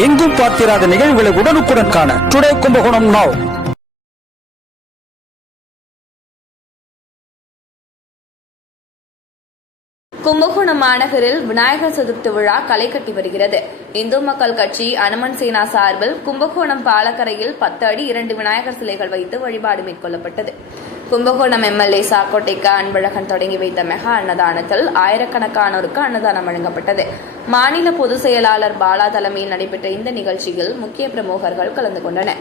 எங்கும் பார்த்திராத நிகழ்வுகளை உடனுக்குடன் காண டுடே கும்பகோணம் நாவ் கும்பகோணம் மாநகரில் விநாயகர் சதுர்த்தி விழா களை கட்டி வருகிறது. இந்து மக்கள் கட்சி அனுமன் சேனா சார்பில் கும்பகோணம் பாலக்கரையில் பத்து அடி இரண்டு விநாயகர் சிலைகள் வைத்து வழிபாடு மேற்கொள்ளப்பட்டது. கும்பகோணம் எம்எல்ஏ சாக்கோட்டைக்கு அன்பழகன் தொடங்கி வைத்த மெகா அன்னதானத்தில் ஆயிரக்கணக்கானோருக்கு அன்னதானம் வழங்கப்பட்டது. மாநில பொதுச் செயலாளர் பாலா தலைமையில் நடைபெற்ற இந்த நிகழ்ச்சியில் முக்கிய பிரமுகர்கள் கலந்து கொண்டனர்.